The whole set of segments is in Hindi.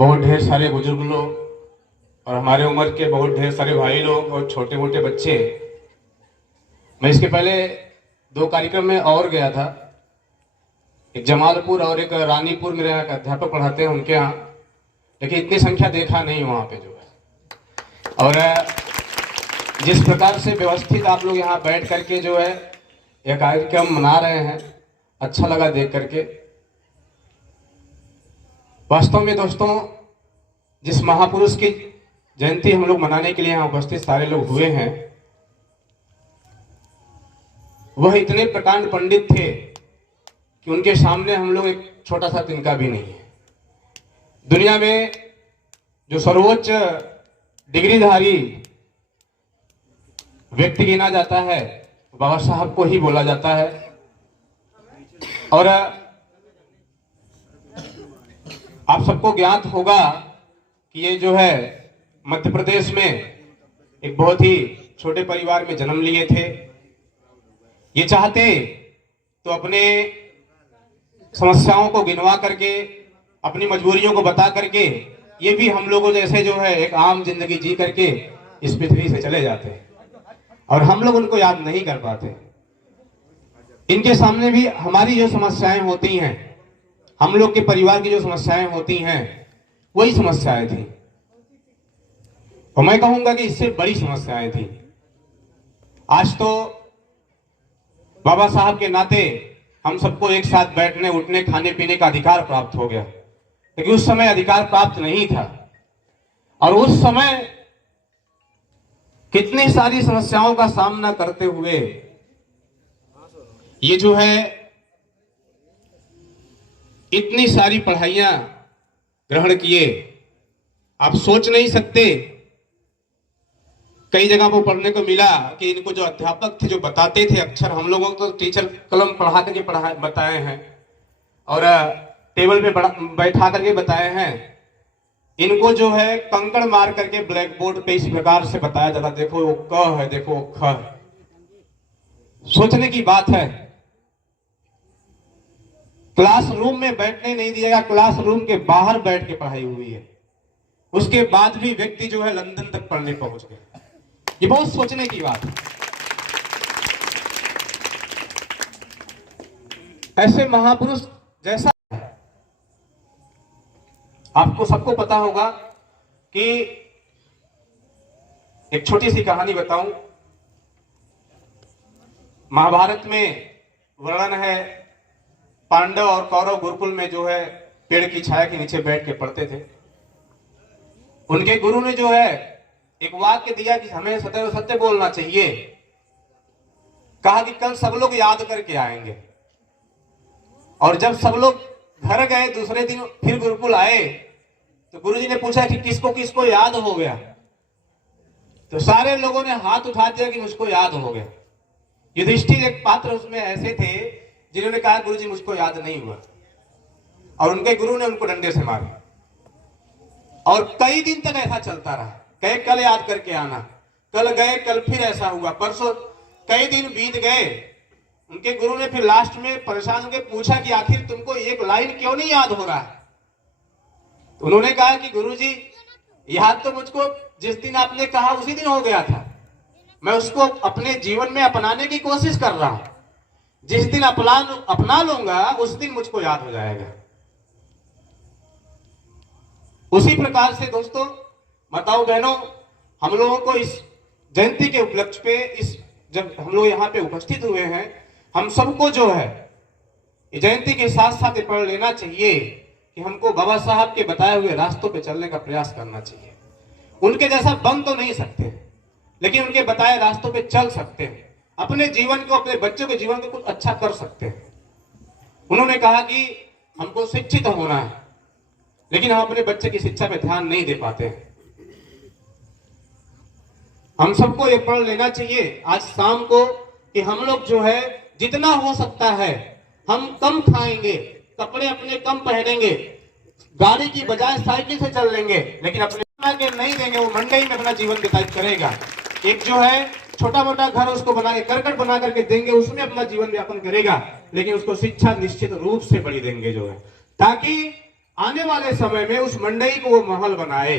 बहुत ढेर सारे बुजुर्ग लोग और हमारे उम्र के बहुत ढेर सारे भाई लोग और छोटे मोटे बच्चे। मैं इसके पहले 2 कार्यक्रम में और गया था, एक जमालपुर और एक रानीपुर। मेरे यहाँ अध्यापक पढ़ाते हैं उनके यहाँ, लेकिन इतनी संख्या देखा नहीं वहाँ पे जो है। और जिस प्रकार से व्यवस्थित आप लोग यहाँ बैठ करके जो है यह कार्यक्रम मना रहे हैं, अच्छा लगा देख करके। वास्तव में दोस्तों, जिस महापुरुष की जयंती हम लोग मनाने के लिए यहाँ उपस्थित सारे लोग हुए हैं, वह इतने प्रकांड पंडित थे कि उनके सामने हम लोग एक छोटा सा तिनका भी नहीं है। दुनिया में जो सर्वोच्च डिग्रीधारी व्यक्ति गिना जाता है, बाबा साहब को ही बोला जाता है। और आप सबको ज्ञात होगा कि ये जो है मध्य प्रदेश में एक बहुत ही छोटे परिवार में जन्म लिए थे। ये चाहते तो अपने समस्याओं को गिनवा करके, अपनी मजबूरियों को बता करके, ये भी हम लोगों जैसे जो है एक आम जिंदगी जी करके इस पृथ्वी से चले जाते, और हम लोग उनको याद नहीं कर पाते। इनके सामने भी हमारी जो समस्याएं होती हैं, हम लोग के परिवार की जो समस्याएं होती हैं, वही समस्याएं थी। और मैं कहूंगा कि इससे बड़ी समस्याएं थी। आज तो बाबा साहब के नाते हम सबको एक साथ बैठने, उठने, खाने पीने का अधिकार प्राप्त हो गया, लेकिन उस समय अधिकार प्राप्त नहीं था। और उस समय कितनी सारी समस्याओं का सामना करते हुए ये जो है इतनी सारी पढ़ाइयां ग्रहण किए, आप सोच नहीं सकते। कई जगह पर पढ़ने को मिला कि इनको जो अध्यापक थे, जो बताते थे अक्षर, हम लोगों को टीचर कलम पढ़ा करके बताए हैं और टेबल पे बैठा करके बताए हैं। इनको जो है कंकड़ मार करके ब्लैक बोर्ड पे इस प्रकार से बताया जाता, देखो वो क है, देखो वो ख है। सोचने की बात है। क्लासरूम में बैठने नहीं दिया गया, क्लासरूम के बाहर बैठ के पढ़ाई हुई है। उसके बाद भी व्यक्ति जो है लंदन तक पढ़ने पहुंच गए। ये बहुत सोचने की बात है। ऐसे महापुरुष जैसा आपको सबको पता होगा कि एक छोटी सी कहानी बताऊं। महाभारत में वर्णन है, पांडव और कौरव गुरुकुल में जो है पेड़ की छाया के नीचे बैठ के पढ़ते थे। उनके गुरु ने जो है एक वाक्य दिया कि हमें सदैव सत्य बोलना चाहिए। कहा कि कल सब लोग याद करके आएंगे। और जब सब लोग घर गए, दूसरे दिन फिर गुरुकुल आए, तो गुरुजी ने पूछा कि किसको किसको याद हो गया। तो सारे लोगों ने हाथ उठा दिया कि मुझको याद हो गया। युधिष्ठिर एक पात्र उसमें ऐसे थे जिन्होंने कहा गुरुजी मुझको याद नहीं हुआ, और उनके गुरु ने उनको डंडे से मारा। और कई दिन तक ऐसा चलता रहा। कहे कल याद करके आना, कल गए, कल फिर ऐसा हुआ, परसों, कई दिन बीत गए। उनके गुरु ने फिर लास्ट में परेशान होकर पूछा कि आखिर तुमको एक लाइन क्यों नहीं याद हो रहा है। तो उन्होंने कहा कि गुरुजी, याद तो मुझको जिस दिन आपने कहा उसी दिन हो गया था। मैं उसको अपने जीवन में अपनाने की कोशिश कर रहा हूं। जिस दिन अपना लूंगा उस दिन मुझको याद हो जाएगा। उसी प्रकार से दोस्तों, माताओं बहनों, हम लोगों को इस जयंती के उपलक्ष्य पे, जब हम लोग यहाँ पे उपस्थित हुए हैं, हम सबको जो है जयंती के साथ साथ ये पढ़ लेना चाहिए कि हमको बाबा साहब के बताए हुए रास्तों पे चलने का प्रयास करना चाहिए। उनके जैसा बन तो नहीं सकते, लेकिन उनके बताए रास्तों पे चल सकते हैं। अपने जीवन को, अपने बच्चों के जीवन को कुछ अच्छा कर सकते हैं। उन्होंने कहा कि हमको शिक्षित होना है, लेकिन हम अपने बच्चे की शिक्षा पे ध्यान नहीं दे पाते हैं। हम सबको ये पढ़ लेना चाहिए आज शाम को कि हम लोग जो है जितना हो सकता है हम कम खाएंगे, कपड़े अपने कम पहनेंगे, गाड़ी की बजाय साइकिल से चल लेंगे, लेकिन अपने के नहीं देंगे। वो मंडई में अपना जीवन व्यतीत करेगा। एक जो है छोटा मोटा घर उसको बना के, करकट बना करके देंगे, उसमें अपना जीवन यापन करेगा, लेकिन उसको शिक्षा निश्चित रूप से बड़ी देंगे जो है, ताकि आने वाले समय में उस मंडई को वो महल बनाए,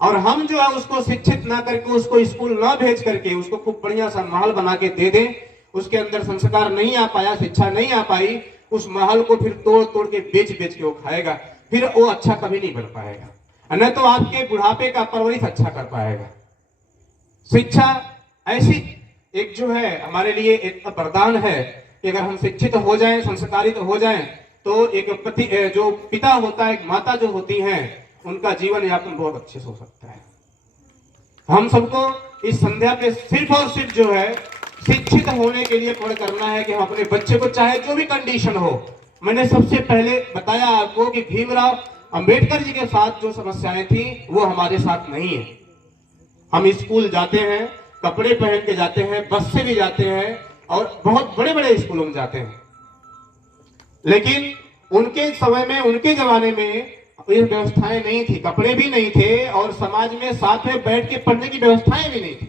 और हम जो है उसको शिक्षित ना करके, उसको स्कूल ना भेज करके उसको खूब बढ़िया सा महल बना के दे दें, उसके अंदर संस्कार नहीं आ पाया, शिक्षा नहीं आ पाई, उस महल को फिर तोड़ तोड़ के बेच बेच के वो खाएगा, फिर वो अच्छा कभी नहीं बन पाएगा, न तो आपके बुढ़ापे का परवरिश अच्छा कर पाएगा। शिक्षा ऐसी एक जो है हमारे लिए एक वरदान है कि अगर हम शिक्षित हो जाएं, संस्कारित हो जाएं, तो एक पति जो पिता होता है, एक माता जो होती हैं, उनका जीवन यापन बहुत अच्छे से हो सकता है। हम सबको इस संध्या पे सिर्फ और सिर्फ जो है शिक्षित होने के लिए पढ़ करना है कि हम अपने बच्चे को, चाहे जो भी कंडीशन हो, मैंने सबसे पहले बताया आपको कि भीमराव अंबेडकर जी के साथ जो समस्याएं थी वो हमारे साथ नहीं है। हम स्कूल जाते हैं, कपड़े पहन के जाते हैं, बस से भी जाते हैं और बहुत बड़े बड़े स्कूलों में जाते हैं, लेकिन उनके समय में, उनके जमाने में ये व्यवस्थाएं नहीं थी, कपड़े भी नहीं थे और समाज में साथ में बैठ के पढ़ने की व्यवस्थाएं भी नहीं थी।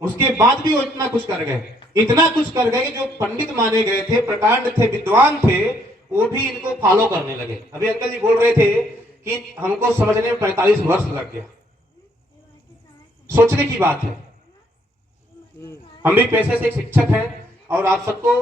उसके बाद भी वो इतना कुछ कर गए, इतना कुछ कर गए कि जो पंडित माने गए थे, प्रकांड थे, विद्वान थे, वो भी इनको फॉलो करने लगे। अभी अंकल जी बोल रहे थे कि हमको समझने में 45 वर्ष लग गया। सोचने की बात है। हम भी पेशे से शिक्षक हैं और आप सबको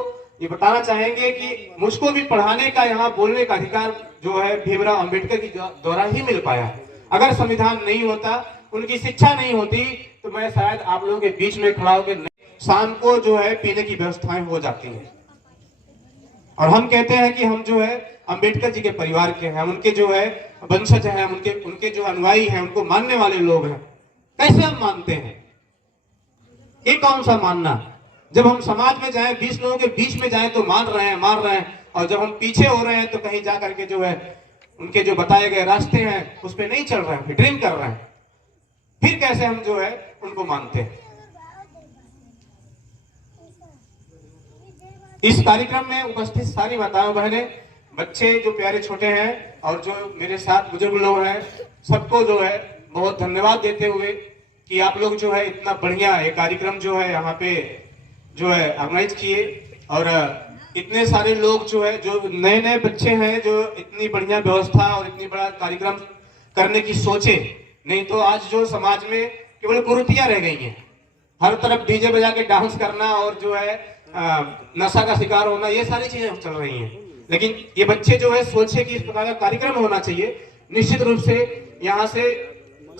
ये बताना चाहेंगे कि मुझको भी पढ़ाने का, यहाँ बोलने का अधिकार जो है भीमराव अंबेडकर की द्वारा ही मिल पाया है। अगर संविधान नहीं होता, उनकी शिक्षा नहीं होती, तो मैं शायद आप लोगों के बीच में खड़ा होकर शाम को जो है पीने की व्यवस्थाएं हो जाती हैं। और हम कहते हैं कि हम जो है अंबेडकर जी के परिवार के हैं, उनके जो है वंशज हैं, उनके जो अनुयायी हैं, उनको मानने वाले लोग हैं। कैसे हम मानते हैं? ये कौन सा मानना? जब हम समाज में जाएं, 20 लोगों के बीच में जाएं तो मान रहे हैं, और जब हम पीछे हो रहे हैं तो कहीं जा करके जो है उनके जो बताए गए रास्ते हैं उस पर नहीं चल रहे हैं, ड्रीम कर रहे हैं, फिर कैसे हम जो है उनको मानते हैं? इस कार्यक्रम में उपस्थित सारी माताओं बहनें, बच्चे जो प्यारे छोटे हैं और जो मेरे साथ बुजुर्ग लोग हैं, सबको जो है बहुत धन्यवाद देते हुए कि आप लोग जो है इतना बढ़िया ये कार्यक्रम जो है यहाँ पे जो है ऑर्गेनाइज किए, और इतने सारे लोग जो है, जो नए नए बच्चे हैं, जो इतनी बढ़िया व्यवस्था और इतनी बड़ा कार्यक्रम करने की सोचे। नहीं तो आज जो समाज में केवल कुरीतियां रह गई हैं, हर तरफ डीजे बजा के डांस करना और जो है नशा का शिकार होना, ये सारी चीजें चल रही हैं। लेकिन ये बच्चे जो है सोचे कि इस प्रकार का कार्यक्रम होना चाहिए। निश्चित रूप से यहाँ से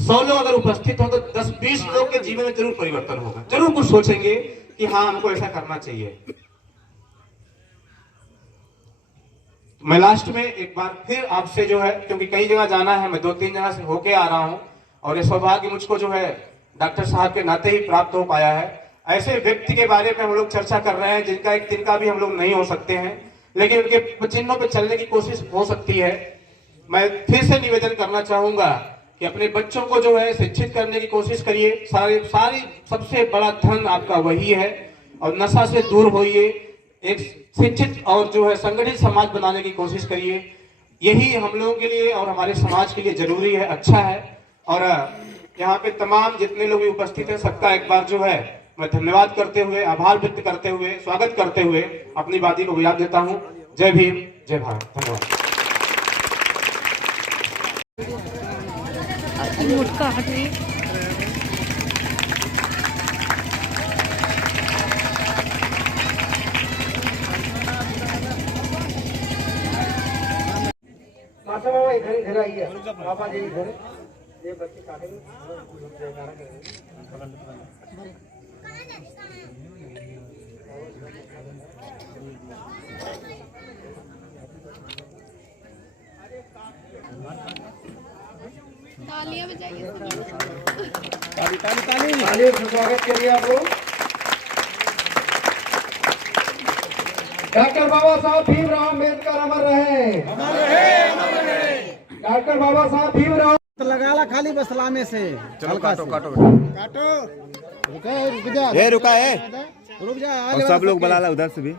100 लोग अगर उपस्थित हो तो 10-20 लोग के जीवन में जरूर परिवर्तन होगा, जरूर कुछ सोचेंगे कि हाँ हमको ऐसा करना चाहिए। मैं लास्ट में एक बार फिर आपसे जो है, क्योंकि कई जगह जाना है, मैं 2-3 जगह से होके आ रहा हूं और ये सौभाग्य मुझको जो है डॉक्टर साहब के नाते ही प्राप्त हो पाया है। ऐसे व्यक्ति के बारे में हम लोग चर्चा कर रहे हैं जिनका एक दिन का भी हम लोग नहीं हो सकते हैं, लेकिन उनके चिन्हों पर चलने की कोशिश हो सकती है। मैं फिर से निवेदन करना चाहूंगा कि अपने बच्चों को जो है शिक्षित करने की कोशिश करिए। सारी सबसे बड़ा धन आपका वही है, और नशा से दूर होइए, एक शिक्षित और जो है संगठित समाज बनाने की कोशिश करिए। यही हम लोगों के लिए और हमारे समाज के लिए जरूरी है, अच्छा है। और यहाँ पे तमाम जितने लोग उपस्थित हैं, सबका एक बार जो है मैं धन्यवाद करते हुए, आभार व्यक्त करते हुए, स्वागत करते हुए अपनी बातों को याद देता हूँ। जय भीम, जय भारत। धन्यवाद। माता बाबा इधर आइए, बाबा जी इधर, ये बच्चे काटेंगे। तालियां बजाइए, ताली स्वागत करिए आप लोग। डॉक्टर बाबा साहब भीमराव अम्बेडकर अमर रहे। डॉक्टर बाबा साहब भीमराव लगा ला खाली बस लामे से। चलो काटो काटो रुका है, रुक जा, रुका है, रुक जा। और सब लोग बुला ला उधर से भी।